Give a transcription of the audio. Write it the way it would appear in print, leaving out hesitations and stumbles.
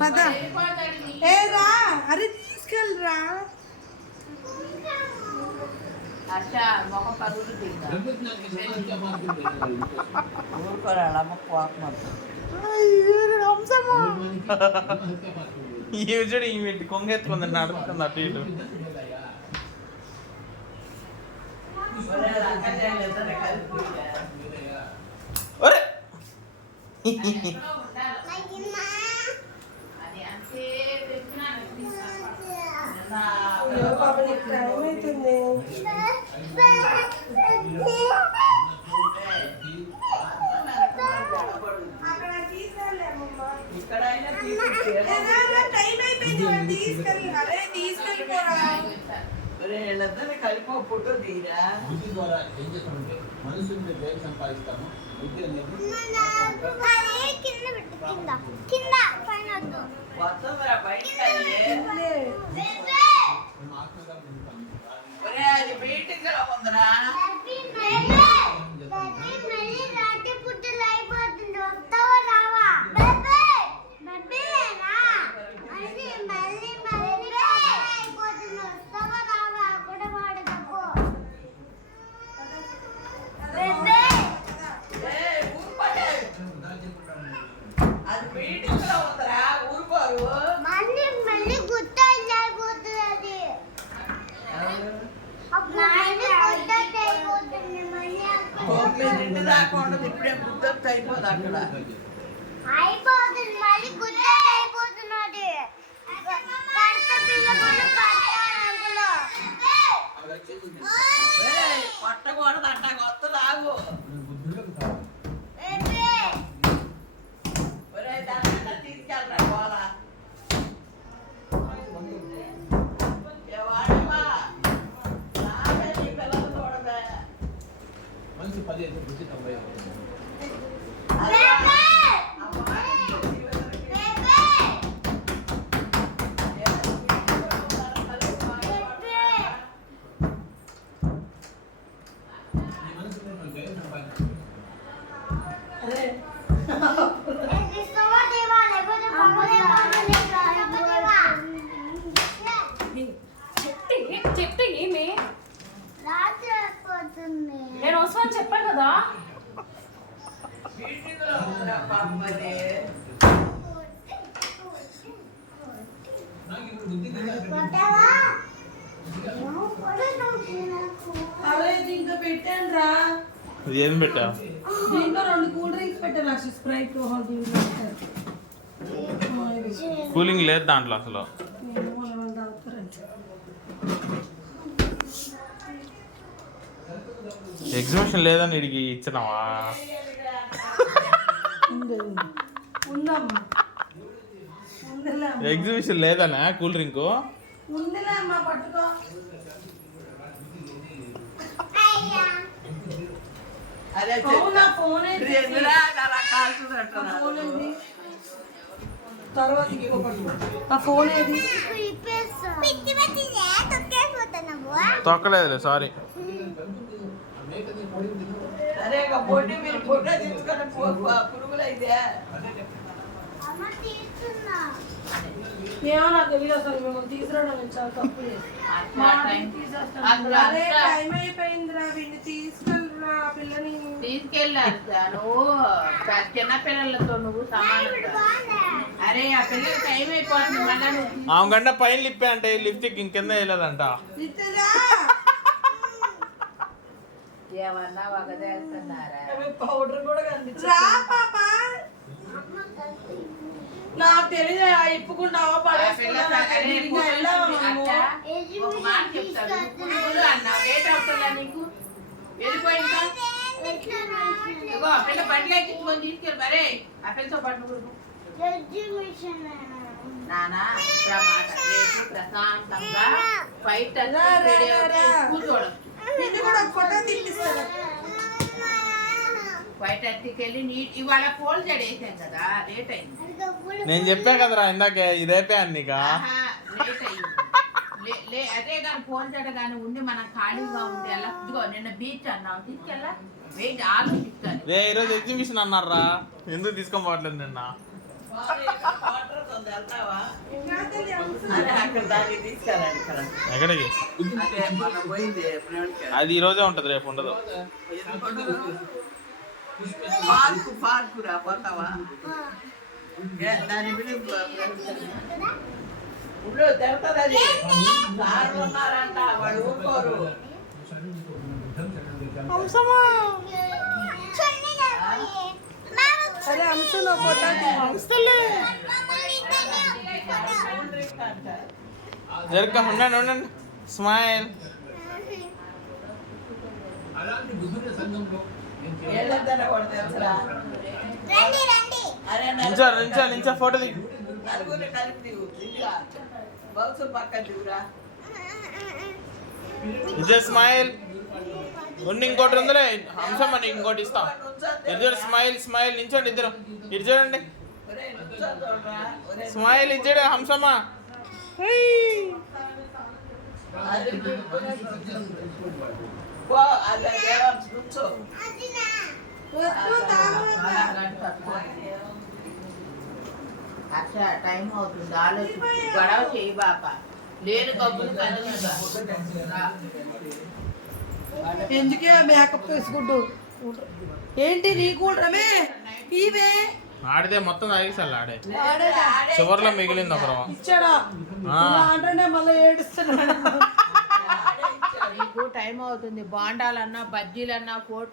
పద ఏ రా అరే తీసుకెళ్ళరా చూడు ఈ కొంగెత్తుకుంది నడుపుతుంది అటు ఇటు కలిపో ఫోటో తీరా బుద్ధి ద్వారా ఏం చేస్తామంటే మనుషుల్ని వేగ సంపాదిస్తాము బుద్ధి అనేది అది మీటింగ్ లో ఉందరా అది మీటింగ్ లో ఉందరా ఊరుకోరు మళ్ళీ గుర్తు అయిపోతుంది అది నిండు దాకా ఉండదు ఇప్పుడే గుర్తొచ్చి అయిపోదు అక్కడ అయిపోతుంది మళ్ళీ గుర్తు అయిపోతున్నది కొట్టకూడదు అంట కొత్త రాగు తీసుకెళ్ళరా పోలా పిల్లలు చూడలే మనిషి 15 బుద్ధి 90 చెప్తే ఏమి నేను వస్తాను చెప్పాను కదా ఇంకా పెట్టాను రా ఏం పెట్టా దీంట్లో 2 కూల్ డ్రింక్స్ పెట్టాను స్ప్రైట్ కూలింగ్ లేదు దాంట్లో అసలు ఎగ్జిబిషన్ లేదని ఇడికి ఇచ్చినావా ఎగ్జిబిషన్ లేదనా కూల్ డ్రింక్ పట్టుకో అదే ఫోన్ తర్వాత ఆ ఫోన్ ఏది తొక్కలేదులే సారీ అరే పొడి మీరు ఫోటో తీసుకొని పురుగులు అయితే ఏమో నాకు తెలియదు అసలు మిమ్మల్ని తీసుకురావడం చాలా తప్పు టైం అయిపోయిందిరా వీడిని తీసుకెళ్ళరా పిల్లని తీసుకెళ్ళాను చిన్న పిల్లలతో నువ్వు సమానంగా అరే ఆ పిల్లలు టైం అయిపోతుంది మళ్ళీ ఆమె గంట పైన లిప్పే అంటే లిప్స్టిక్ ఇంకెంద వేయలేదంట ఏమన్నా వగదేస్తున్నారా పౌడర్ కూడా కనిపించరా పాప నాకు తెలియదు ఇప్పుకుంటావా నానా ప్రశాంతంగా బయట బయట వెళ్ళి నీట్ ఇవాళ ఫోల్ వేసాం కదా లేట్ అయింది నేను చెప్పా కదరా ఇందాక ఇదైపోయా నీకా లేట్ అయింది అదే కానీ ఫోన్ చేయడం కానీ ఉండి మనం ఖాళీగా ఉంది అలా ఇదిగో నిన్న బీచ్ అన్నావు తీసుకెళ్ళా వెయిట్ ఆలోచిస్తాను రే ఈరోజు ఎగ్జిబిషన్ అన్నారా ఎందుకు తీసుకొని పోవట్లేదు నిన్న ఎక్కడికి అది ఈ రోజే ఉంటది రేపు ఉండదు పార్కురా పోతావా దాని ఇప్పుడు తిరుగుతుంది అది సార్లు ఉన్నారంట వాళ్ళు ఊరుకోరు అరే అంశంలో పొటాటో జరగ ఉండండి ఉండండి స్మైల్ అలాంటి బుద్ధుల సంఘంలో నేను ఏళ్ళంతా కూడా తెలుసురా రండి రండి అరే నించో ఫోటో దిగు నలుగురిని కలిపి దిగు దిగురా బౌసు పక్కన దిగురా ఇద్దరు స్మైల్ ఉండి ఇంకోటి ఉందిలే హంసమ్మ నీకు ఇంకోటి ఇస్తా ఇద్దరు స్మైల్ నించోండి ఇద్దరు ఇటు చూడండి ఒరే నుంచో చూడరా ఒరే స్మైల్ ఇచ్చాడు హంసమ్మ అది పో అది దేవం నుంచో అదినా అచ్చా టైం అవుతుంది ఆలోచించి గొడవ చేయి బాక లేని కబ్బులు ఎందుకే మేకప్ వేసుకుంటూ ఏంటి నీ కూడరమే ఇవే ఆడితే మొత్తం తాగేసాలి ఆడే చివర్లో మిగిలింది ఒకరు ఇచ్చాడా ఇలా అంటేనే మళ్ళీ ఏడుస్తున్నాడు నీకు టైం అవుతుంది బాండాలన్నా బజ్జీలన్నా ఫోటో